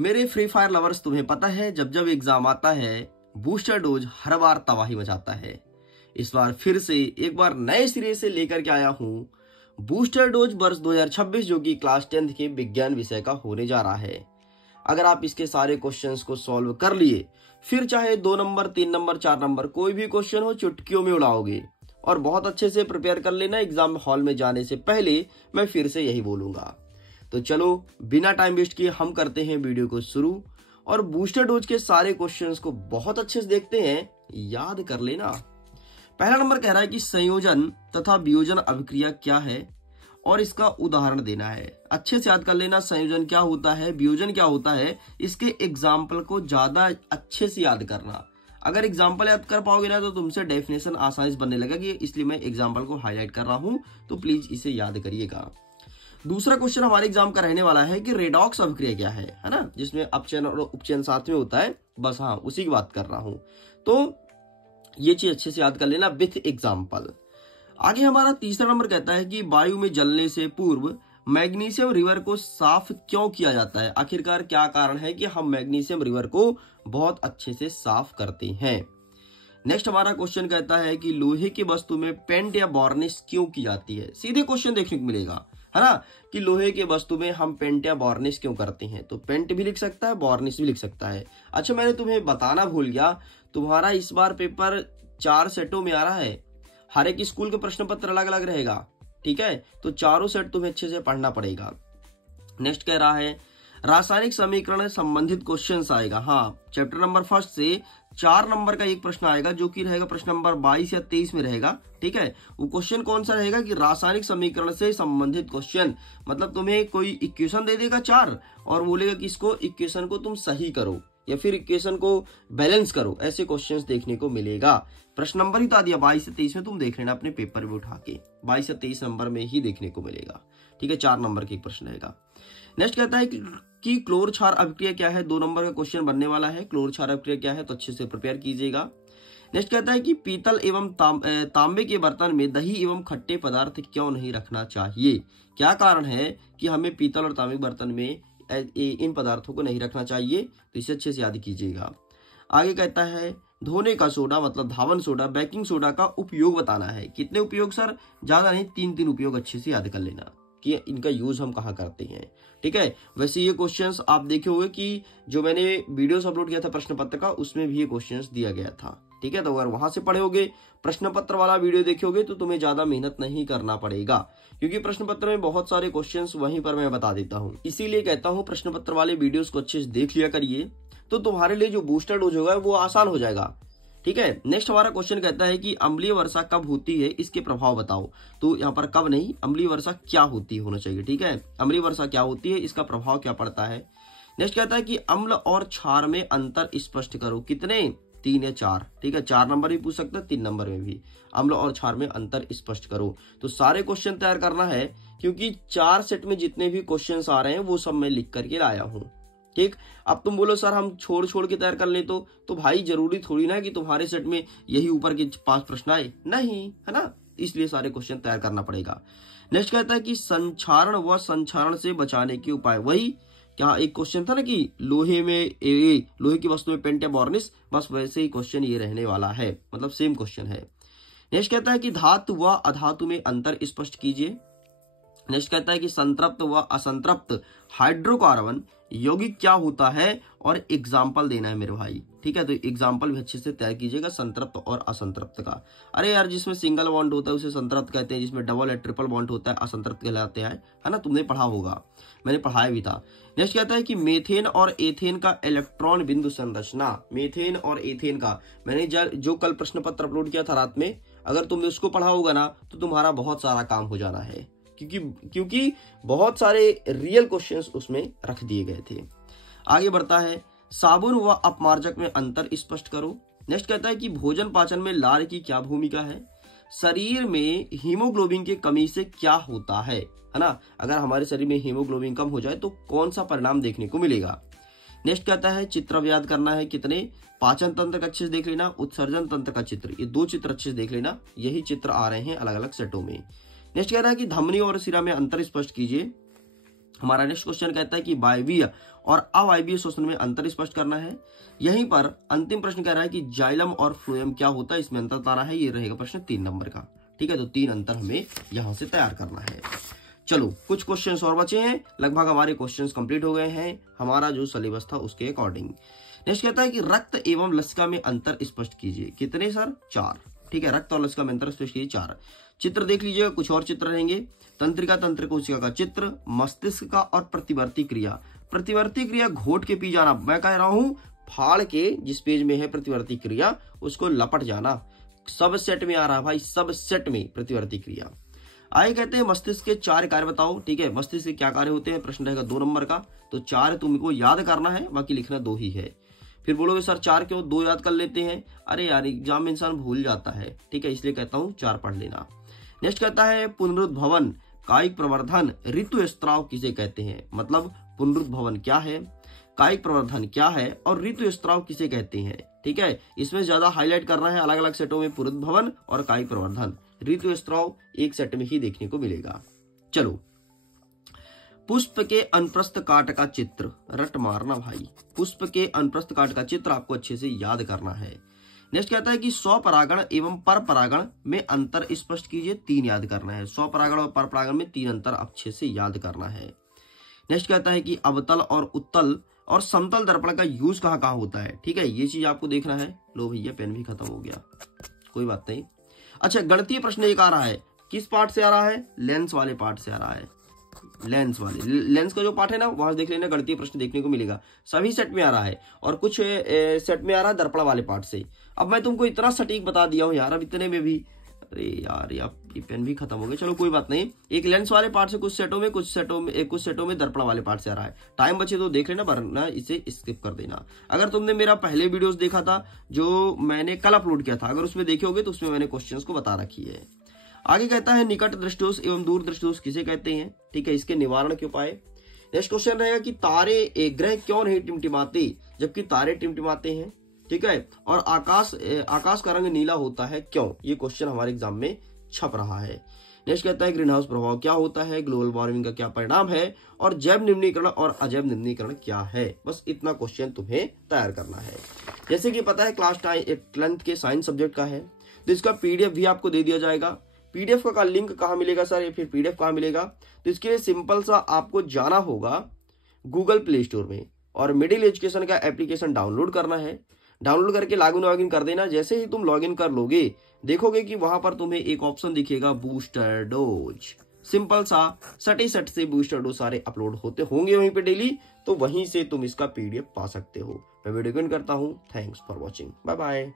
मेरे free fire lovers, तुम्हें पता है जब जब एग्जाम आता है बूस्टर डोज हर बार तबाही मचाता है। इस बार फिर से एक बार नए सिरे से लेकर के आया हूँ बूस्टर डोज वर्ष 2026, जो कि क्लास 10th के विज्ञान विषय का होने जा रहा है। अगर आप इसके सारे क्वेश्चंस को सॉल्व कर लिए, फिर चाहे 2 नंबर 3 नंबर 4 नंबर कोई भी क्वेश्चन हो, चुटकियों में उड़ाओगे। और बहुत अच्छे से प्रिपेयर कर लेना, एग्जाम हॉल में जाने से पहले मैं फिर से यही बोलूंगा। तो चलो बिना टाइम वेस्ट किए हम करते हैं वीडियो को शुरू और बूस्टर डोज के सारे क्वेश्चंस को बहुत अच्छे से देखते हैं, याद कर लेना। पहला नंबर कह रहा है कि संयोजन तथा वियोजन अभिक्रिया क्या है और इसका उदाहरण देना है। अच्छे से याद कर लेना, संयोजन क्या होता है, वियोजन क्या होता है, इसके एग्जाम्पल को ज्यादा अच्छे से याद करना। अगर एग्जाम्पल याद कर पाओगे ना तो तुमसे डेफिनेशन आसानी से बनने लगेगी, इसलिए मैं एग्जाम्पल को हाईलाइट कर रहा हूं, तो प्लीज इसे याद करिएगा। दूसरा क्वेश्चन हमारे एग्जाम का रहने वाला है कि रेडॉक्स अभिक्रिया क्या है ना, जिसमें अपचयन और उपचयन साथ में होता है, बस हाँ उसी की बात कर रहा हूं। तो ये चीज अच्छे से याद कर लेना विथ एग्जाम्पल। आगे हमारा तीसरा नंबर कहता है कि वायु में जलने से पूर्व मैग्नीशियम रिवर को साफ क्यों किया जाता है। आखिरकार क्या कारण है कि हम मैग्नीशियम रिवर को बहुत अच्छे से साफ करते हैं। नेक्स्ट हमारा क्वेश्चन कहता है कि लोहे की वस्तु में पेंट या वार्निश क्यों की जाती है। सीधे क्वेश्चन देखने को मिलेगा, है ना, कि लोहे के वस्तु में हम पेंट या वार्निश क्यों करते हैं। तो पेंट भी लिख सकता है, वार्निश भी लिख सकता है। अच्छा, मैंने तुम्हें बताना भूल गया, तुम्हारा इस बार पेपर 4 सेटों में आ रहा है। हर एक स्कूल के प्रश्न पत्र अलग अलग रहेगा, ठीक है, तो चारों सेट तुम्हें अच्छे से पढ़ना पड़ेगा। नेक्स्ट कह रहा है रासायनिक समीकरण संबंधित क्वेश्चन आएगा। हाँ, चैप्टर नंबर 1 से 4 नंबर का एक प्रश्न आएगा, जो कि रहेगा प्रश्न नंबर 22 या 23 में रहेगा, ठीक है। वो क्वेश्चन कौन सा रहेगा कि रासायनिक समीकरण से संबंधित क्वेश्चन, मतलब तुम्हें कोई इक्वेशन दे देगा 4 और बोलेगा कि इसको इक्वेशन को तुम सही करो या फिर इक्वेशन को बैलेंस करो, ऐसे क्वेश्चंस देखने को मिलेगा। प्रश्न नंबर ही बता दिया 22 से 23 में, तुम देख लेना अपने पेपर में उठा के, 22 से 23 नंबर में ही देखने को मिलेगा, ठीक है। 4 नंबर का एक प्रश्न रहेगा। नेक्स्ट कहता है कि क्लोर क्षार अभिक्रिया क्या है। 2 नंबर का क्वेश्चन बनने वाला है, क्लोर क्षार अभिक्रिया क्या है, तो अच्छे से प्रिपेयर कीजिएगा। नेक्स्ट कहता है कि पीतल एवं तांबे के बर्तन में दही एवं खट्टे पदार्थ क्यों नहीं रखना चाहिए। क्या कारण है कि हमें पीतल और तांबे के बर्तन में इन पदार्थों को नहीं रखना चाहिए, तो इसे अच्छे से याद कीजिएगा। आगे कहता है धोने का सोडा मतलब धावन सोडा, बेकिंग सोडा का उपयोग बताना है। कितने उपयोग सर, ज्यादा नहीं, 3 उपयोग अच्छे से याद कर लेना कि इनका यूज हम कहाँ करते हैं, ठीक है। वैसे ये क्वेश्चंस आप देखे होंगे कि जो मैंने वीडियोस अपलोड किया था प्रश्न पत्र का, उसमें भी ये क्वेश्चंस दिया गया था, ठीक है। तो अगर वहां से पढ़े होगे, प्रश्न पत्र वाला वीडियो देखे होगे, तो तुम्हें ज्यादा मेहनत नहीं करना पड़ेगा, क्योंकि प्रश्न पत्र में बहुत सारे क्वेश्चंस वहीं पर मैं बता देता हूँ। इसीलिए कहता हूँ प्रश्न पत्र वाले वीडियोस को अच्छे से देख लिया करिए, तो तुम्हारे लिए जो बूस्टर डोज होगा वो आसान हो जाएगा, ठीक है। नेक्स्ट हमारा क्वेश्चन कहता है कि अम्लीय वर्षा कब होती है, इसके प्रभाव बताओ। तो यहाँ पर कब नहीं, अम्लीय वर्षा क्या होती होना चाहिए, ठीक है। अम्लीय वर्षा क्या होती है, इसका प्रभाव क्या पड़ता है। नेक्स्ट कहता है कि अम्ल और क्षार में अंतर स्पष्ट करो। कितने, 3 या 4, ठीक है। 4 नंबर भी पूछ सकता है, 3 नंबर में भी। अम्ल और क्षार में अंतर स्पष्ट करो। तो सारे क्वेश्चन तैयार करना है, क्योंकि 4 सेट में जितने भी क्वेश्चन आ रहे हैं वो सब मैं लिख करके लाया हूँ, ठीक। अब तुम बोलो सर हम छोड़ के तैयार कर ले, तो भाई जरूरी थोड़ी ना कि तुम्हारे सेट में यही ऊपर के 5 प्रश्न आए, नहीं, है ना, इसलिए सारे क्वेश्चन तैयार करना पड़ेगा। नेक्स्ट कहता है कि संक्षारण व संक्षारण से बचाने के उपाय। वही क्या एक क्वेश्चन था ना कि लोहे की वस्तु में पेंट या वार्निश, बस वैसे ही क्वेश्चन ये रहने वाला है, मतलब सेम क्वेश्चन है। नेक्स्ट कहता है कि धातु व अधातु में अंतर स्पष्ट कीजिए। नेक्स्ट कहता है कि संतृप्त व असंतृप्त हाइड्रोकार्बन यौगिक क्या होता है और एग्जाम्पल देना है मेरे भाई, ठीक है। तो एग्जाम्पल भी अच्छे से तैयार कीजिएगा संतृप्त और असंतृप्त का। अरे यार, जिसमें सिंगल बॉन्ड होता है उसे संतृप्त कहते हैं, जिसमें डबल या ट्रिपल बॉन्ड होता है असंतृप्त कहलाते हैं, है ना, तुमने पढ़ा होगा, मैंने पढ़ाया भी था। नेक्स्ट कहता है कि मेथेन और एथेन का इलेक्ट्रॉन बिंदु संरचना। मेथेन और एथेन का मैंने जो कल प्रश्न पत्र अपलोड किया था रात में, अगर तुमने उसको पढ़ा होगा ना तो तुम्हारा बहुत सारा काम हो जाना है, क्योंकि बहुत सारे रियल क्वेश्चंस उसमें रख दिए गए थे। आगे बढ़ता है साबुन व अपमार्जक में अंतर स्पष्ट करो। नेक्स्ट कहता है कि भोजन पाचन में लार की क्या भूमिका है। शरीर में हीमोग्लोबिन की कमी से क्या होता है ना, अगर हमारे शरीर में हीमोग्लोबिन कम हो जाए तो कौन सा परिणाम देखने को मिलेगा। नेक्स्ट कहता है चित्र याद करना है कितने, पाचन तंत्र का अच्छे से देख लेना, उत्सर्जन तंत्र का चित्र, ये 2 चित्र अच्छे से देख लेना, यही चित्र आ रहे हैं अलग अलग सेटों में। नेक्स्ट कह रहा है कि धमनी और शिरा में अंतर स्पष्ट कीजिए। हमारा नेक्स्ट क्वेश्चन कहता है कि वायवीय और अवायवीय श्वसन में अंतर स्पष्ट करना है। यहीं पर अंतिम प्रश्न कह रहा है कि जाइलम और फ्लोएम क्या होता है, इसमें अंतर तारा है। ये रहेगा प्रश्न 3 नंबर का। ठीक है, तो 3 अंतर हमें यहां से तैयार करना है। चलो कुछ क्वेश्चंस और बचे हैं, लगभग हमारे क्वेश्चंस कंप्लीट हो गए हैं हमारा जो सिलेबस था उसके अकॉर्डिंग। नेक्स्ट कहता है कि रक्त एवं लसिका में अंतर स्पष्ट कीजिए। कितने सर? 4। ठीक है, रक्त और लसिका में अंतर स्पष्ट कीजिए 4। चित्र देख लीजिएगा, कुछ और चित्र रहेंगे। तंत्रिका तंत्र कोशिका का चित्र, मस्तिष्क का और प्रतिवर्ती क्रिया। प्रतिवर्ती क्रिया घोट के पी जाना, मैं कह रहा हूं फाड़ के जिस पेज में है प्रतिवर्ती क्रिया उसको लपट जाना। सब सेट में आ रहा है भाई, सब सेट में प्रतिवर्ती क्रिया। आगे कहते हैं मस्तिष्क के 4 कार्य बताओ। ठीक है, मस्तिष्क के क्या कार्य होते हैं, प्रश्न रहेगा 2 नंबर का। तो 4 तुमको याद करना है, बाकी लिखना 2 ही है। फिर बोलोगे सर 4 क्यों, 2 याद कर लेते हैं। अरे यार एग्जाम में इंसान भूल जाता है। ठीक है, इसलिए कहता हूं 4 पढ़ लेना। नेक्स्ट कहता है पुनरुद्भवन, कायिक प्रवर्धन, ऋतुस्राव किसे कहते हैं। मतलब पुनरुद्भवन क्या है, कायिक प्रवर्धन क्या है और ऋतुस्राव किसे कहते हैं। ठीक है, इसमें ज्यादा हाईलाइट करना है, अलग अलग सेटों में पुनरुद्भवन और कायिक प्रवर्धन। ऋतुस्राव एक सेट में ही देखने को मिलेगा। चलो, पुष्प के अनप्रस्थ काट का चित्र, रट मारना भाई। पुष्प के अनप्रस्थ काट का चित्र आपको अच्छे से याद करना है। नेक्स्ट कहता है कि स्वपरागण एवं परपरागण में अंतर स्पष्ट कीजिए। 3 याद करना है। स्वपरागण और परपरागण में 3 अंतर अच्छे से याद करना है। नेक्स्ट कहता है कि अवतल और उत्तल और समतल दर्पण का यूज कहाँ होता है। ठीक है, ये चीज आपको देखना है। लो भैया पेन भी खत्म हो गया, कोई बात नहीं। अच्छा, गणितीय प्रश्न एक आ रहा है, किस पार्ट से आ रहा है, लेंस वाले पार्ट से आ रहा है। लेंस का जो पार्ट है ना वहां देख लेना, गणितीय प्रश्न देखने को मिलेगा। सभी सेट में आ रहा है और कुछ सेट में आ रहा है दर्पण वाले पार्ट से। अब मैं तुमको इतना सटीक बता दिया हूं यार, अब इतने में भी अरे यार ये पेन भी खत्म हो गया। चलो कोई बात नहीं, एक लेंस वाले पार्ट से कुछ सेटों में दर्पण वाले पार्ट से आ रहा है। टाइम बचे तो देख लेना, वरना इसे स्किप कर देना। अगर तुमने मेरा पहले वीडियोस देखा था जो मैंने कल अपलोड किया था, अगर उसमें देखोगे तो उसमें मैंने क्वेश्चंस को बता रखी है। आगे कहता है निकट दृष्टिदोष एवं दूर दृष्टिदोष किसे कहते हैं। ठीक है, इसके निवारण के उपाय। नेक्स्ट क्वेश्चन रहेगा कि तारे ग्रह क्यों नहीं टिमटिमाते जबकि तारे टिमटिमाते हैं। ठीक है, और आकाश का रंग नीला होता है क्यों, ये क्वेश्चन हमारे एग्जाम में छप रहा है। नेक्स्ट कहता है ग्रीन हाउस प्रभाव क्या होता है, ग्लोबल वार्मिंग का क्या परिणाम है और जैव निम्नीकरण और अजैव निम्नीकरण क्या है। बस इतना क्वेश्चन तुम्हें तैयार करना है। जैसे कि पता है क्लास 10th के साइंस सब्जेक्ट का है, तो इसका पीडीएफ भी आपको दे दिया जाएगा। पीडीएफ का लिंक कहाँ मिलेगा सर, या फिर पीडीएफ कहाँ मिलेगा, तो इसके लिए सिंपल सा आपको जाना होगा गूगल प्ले स्टोर में और मिडिल एजुकेशन का एप्लीकेशन डाउनलोड करना है। डाउनलोड करके लॉगिन कर देना। जैसे ही तुम लॉगिन कर लोगे देखोगे कि वहां पर तुम्हें एक ऑप्शन दिखेगा बूस्टर डोज। सिंपल सा सट से बूस्टर डोज सारे अपलोड होते होंगे वहीं पे डेली, तो वहीं से तुम इसका पीडीएफ पा सकते हो। मैं वीडियो एंड करता हूं। Thanks for watching, bye bye.